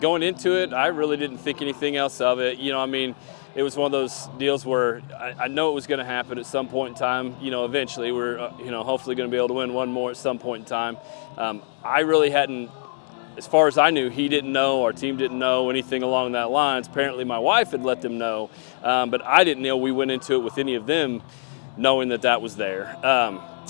Going into it, I really didn't think anything else of it. I mean, it was one of those deals where I know it was going to happen at some point in time. Eventually we're, hopefully going to be able to win one more at some point in time. I really hadn't, as far as I knew, he didn't know, our team didn't know anything along that lines. Apparently my wife had let them know, but I didn't know we went into it with any of them knowing that was there.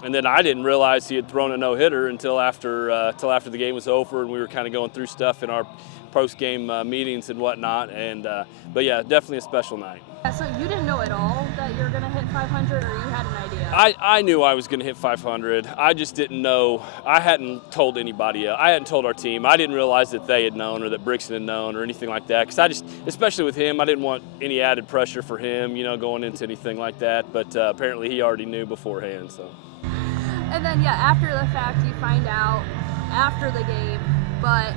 And then I didn't realize he had thrown a no-hitter until after the game was over, and we were kind of going through stuff in our post-game meetings and whatnot. But yeah, definitely a special night. Yeah, so you didn't know at all that you were going to hit 500, or you had an idea? I knew I was going to hit 500. I just didn't know. I hadn't told anybody else. I hadn't told our team. I didn't realize that they had known or that Brixton had known or anything like that. Because especially with him, I didn't want any added pressure for him, going into anything like that. But apparently he already knew beforehand. So. And then, yeah, after the fact, you find out after the game. But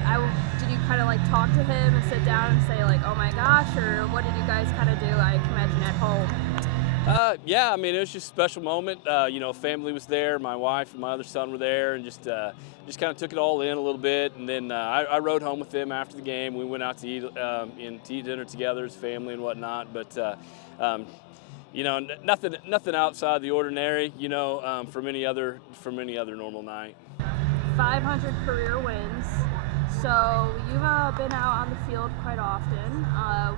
did you kind of like talk to him and sit down and say like, oh my gosh, or what did you guys kind of do, I can imagine, at home? Yeah, I mean, it was just a special moment. Family was there, my wife and my other son were there, and just kind of took it all in a little bit. And then I rode home with him after the game. We went out to eat dinner together as family and whatnot. But nothing outside the ordinary, from any other normal night. 500 career wins. So you've been out on the field quite often.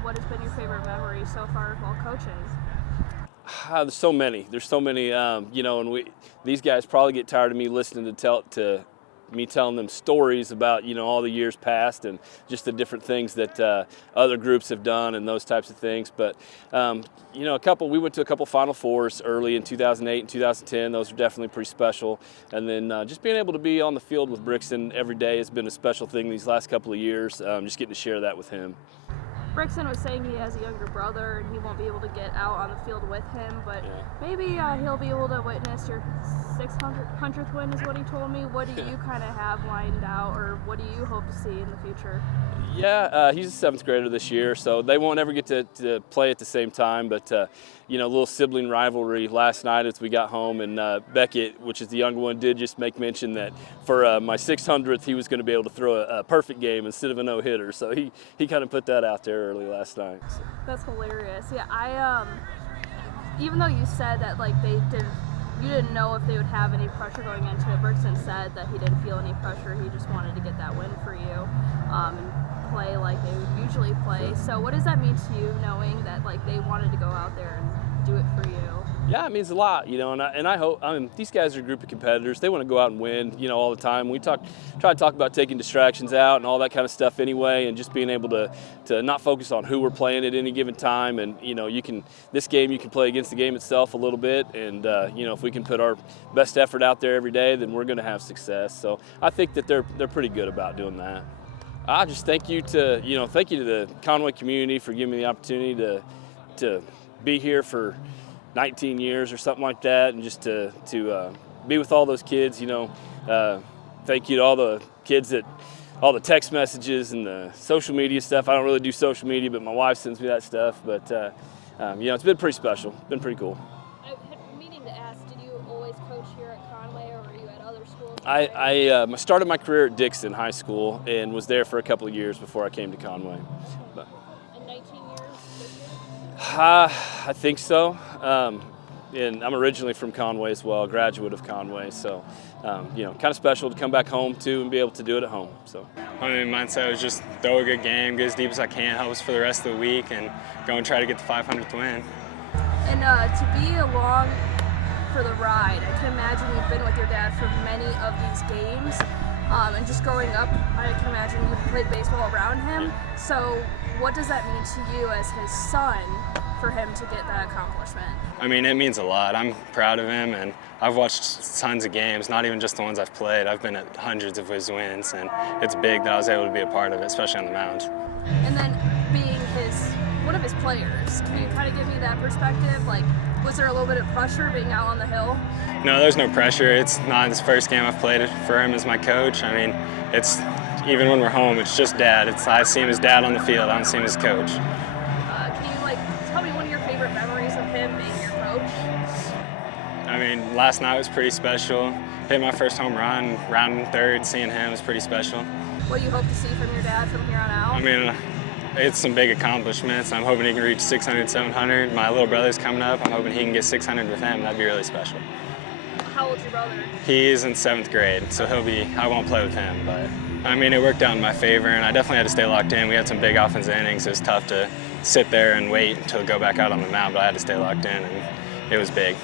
What has been your favorite memory so far while coaching? There's so many. And these guys probably get tired of me listening to me telling them stories about all the years past and just the different things that other groups have done and those types of things. But we went to a couple Final Fours early in 2008 and 2010. Those are definitely pretty special. And then just being able to be on the field with Brixton every day has been a special thing these last couple of years. Just getting to share that with him. Brixton was saying he has a younger brother and he won't be able to get out on the field with him, but maybe he'll be able to witness your 600th win is what he told me. What do you kind of have lined out, or what do you hope to see in the future? Yeah, he's a 7th grader this year, so they won't ever get to play at the same time, but a little sibling rivalry last night as we got home, and Beckett, which is the younger one, did just make mention that for my 600th he was going to be able to throw a perfect game instead of a no-hitter, so he kind of put that out there early last night. So. That's hilarious. Yeah, even though you said that you didn't know if they would have any pressure going into it, Brixton said that he didn't feel any pressure. He just wanted to get that win for you and play like they would usually play. So what does that mean to you, knowing that they wanted to go out there and do it for you? Yeah, it means a lot, and I hope. These guys are a group of competitors. They want to go out and win, all the time. We try to talk about taking distractions out and all that kind of stuff anyway, and just being able to not focus on who we're playing at any given time. And this game you can play against the game itself a little bit, and if we can put our best effort out there every day, then we're going to have success. So I think that they're pretty good about doing that. I just thank you to the Conway community for giving me the opportunity to be here for 19 years or something like that, and just to be with all those kids. Thank you to all the kids that all the text messages and the social media stuff. I don't really do social media, but my wife sends me that stuff. But it's been pretty special. Been pretty cool. I've been meaning to ask, did you always coach here at Conway, or were you at other schools? I started my career at Dixon High School and was there for a couple of years before I came to Conway. But, and 19 years this year? I think so. And I'm originally from Conway as well, a graduate of Conway. So, kind of special to come back home too and be able to do it at home. So. Mindset was just throw a good game, get as deep as I can, help us for the rest of the week, and go and try to get the 500th win. And to be along for the ride, I can imagine you've been with your dad for many of these games. And just growing up, I can imagine you played baseball around him. So what does that mean to you as his son for him to get that accomplishment? It means a lot. I'm proud of him, and I've watched tons of games, not even just the ones I've played. I've been at hundreds of his wins, and it's big that I was able to be a part of it, especially on the mound. And then being one of his players, can you kind of give me that perspective? Was there a little bit of pressure being out on the hill? No, there's no pressure. It's not his first game I've played for him as my coach. It's even when we're home, it's just dad. I see him as dad on the field. I don't see him as coach. Can you tell me one of your favorite memories of him being your coach? Last night was pretty special. Hit my first home run, round third, seeing him was pretty special. What do you hope to see from your dad from here on out? I mean, it's some big accomplishments. I'm hoping he can reach 600, 700. My little brother's coming up. I'm hoping he can get 600 with him. That'd be really special. How old's your brother? He's in 7th grade, so I won't play with him, but I mean, it worked out in my favor, and I definitely had to stay locked in. We had some big offensive innings. It was tough to sit there and wait until go back out on the mound, but I had to stay locked in, and it was big.